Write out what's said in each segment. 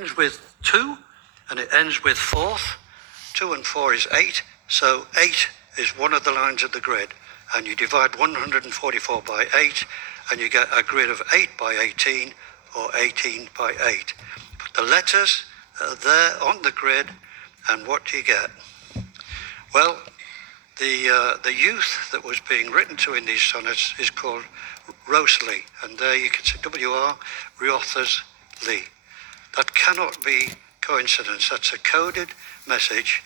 ends with 2 and it ends with 4th. 2 and 4 is 8. So 8 is one of the lines of the grid. And you divide 144 by 8 and you get a grid of 8 by 18 or 18 by 8. Put the letters there on the grid, and what do you get? Well, the youth that was being written to in these sonnets is called Rosalie, and there you can see W-R, Reauthors Lee. That cannot be coincidence. That's a coded message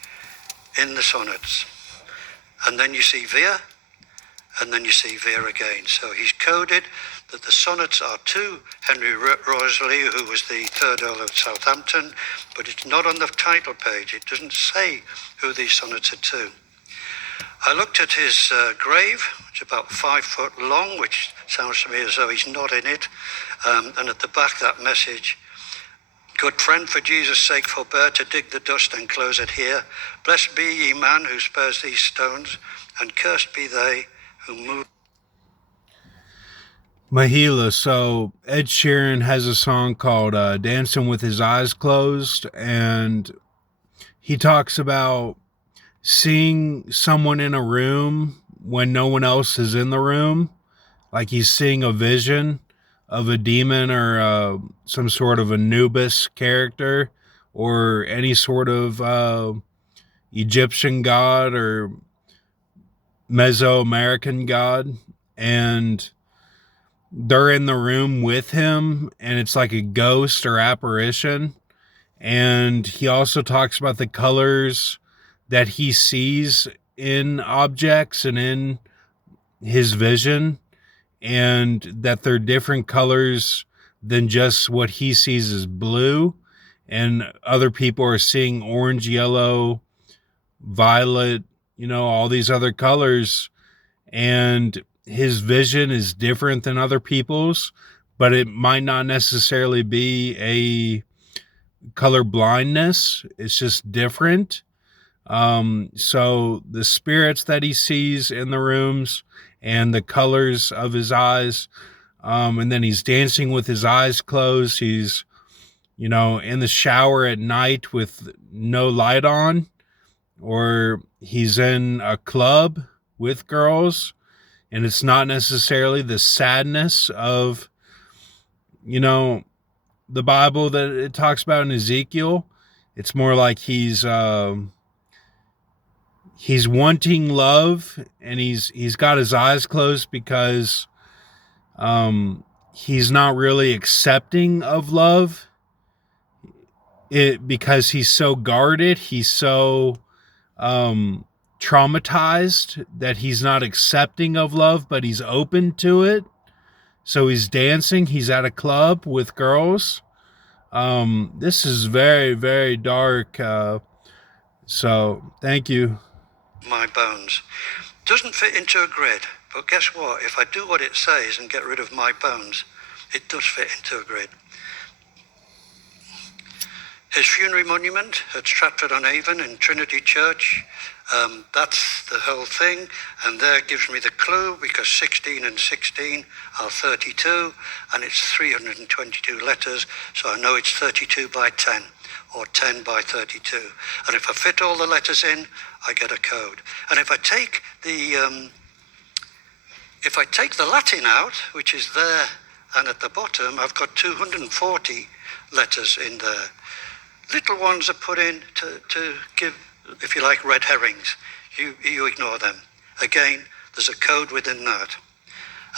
in the sonnets. And then you see Vere, and then you see Vere again. So he's coded that the sonnets are to Henry Wriothesley, who was the 3rd Earl of Southampton, but it's not on the title page. It doesn't say who these sonnets are to. I looked at his grave, which is about 5 foot long, which sounds to me as though he's not in it. And at the back, that message: "Good friend, for Jesus' sake, forbear to dig the dust and close it here. Blessed be ye man who spares these stones, and cursed be they who move." Mahila. So Ed Sheeran has a song called Dancing with His Eyes Closed, and he talks about seeing someone in a room when no one else is in the room, like he's seeing a vision of a demon or some sort of Anubis character or any sort of Egyptian god or Mesoamerican god, and they're in the room with him, and it's like a ghost or apparition. And he also talks about the colors that he sees in objects and in his vision, and that they're different colors than just what he sees as blue. And other people are seeing orange, yellow, violet, all these other colors. And his vision is different than other people's, but it might not necessarily be a color blindness. It's just different. So the spirits that he sees in the rooms and the colors of his eyes, and then he's dancing with his eyes closed. He's, in the shower at night with no light on, or he's in a club with girls. And it's not necessarily the sadness of, the Bible that it talks about in Ezekiel. It's more like he's wanting love, and he's got his eyes closed because he's not really accepting of love. Because he's so guarded, he's so traumatized that he's not accepting of love, but he's open to it. So he's dancing. He's at a club with girls. This is very, very dark. So thank you. My bones. Doesn't fit into a grid, but guess what? If I do what it says and get rid of my bones, it does fit into a grid. His funerary monument at Stratford-on-Avon in Trinity Church, that's the whole thing, and there gives me the clue, because 16 and 16 are 32, and it's 322 letters, so I know it's 32 by 10, or 10 by 32. And if I fit all the letters in, I get a code. And if I take the Latin out, which is there and at the bottom, I've got 240 letters in there. Little ones are put in to give, if you like, red herrings. You ignore them. Again, there's a code within that.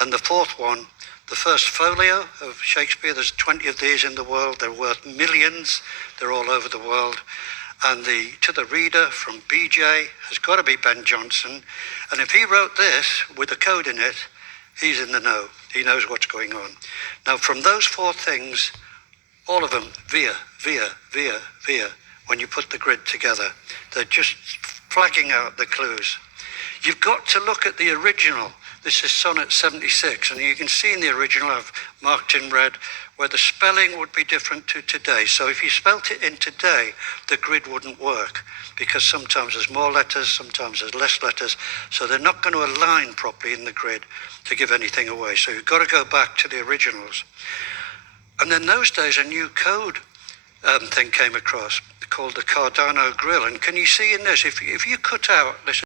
And the 4th one, the first folio of Shakespeare, there's 20 of these in the world. They're worth millions. They're all over the world. And to the reader from BJ has got to be Ben Jonson. And if he wrote this with a code in it, he's in the know. He knows what's going on. Now, from those 4 things, all of them, Vere, when you put the grid together. They're just flagging out the clues. You've got to look at the original. This is Sonnet 76, and you can see in the original, I've marked in red, where the spelling would be different to today. So if you spelt it in today, the grid wouldn't work, because sometimes there's more letters, sometimes there's less letters, so they're not going to align properly in the grid to give anything away. So you've got to go back to the originals. And then those days, a new code thing came across called the Cardano grill. And can you see in this, if you cut out this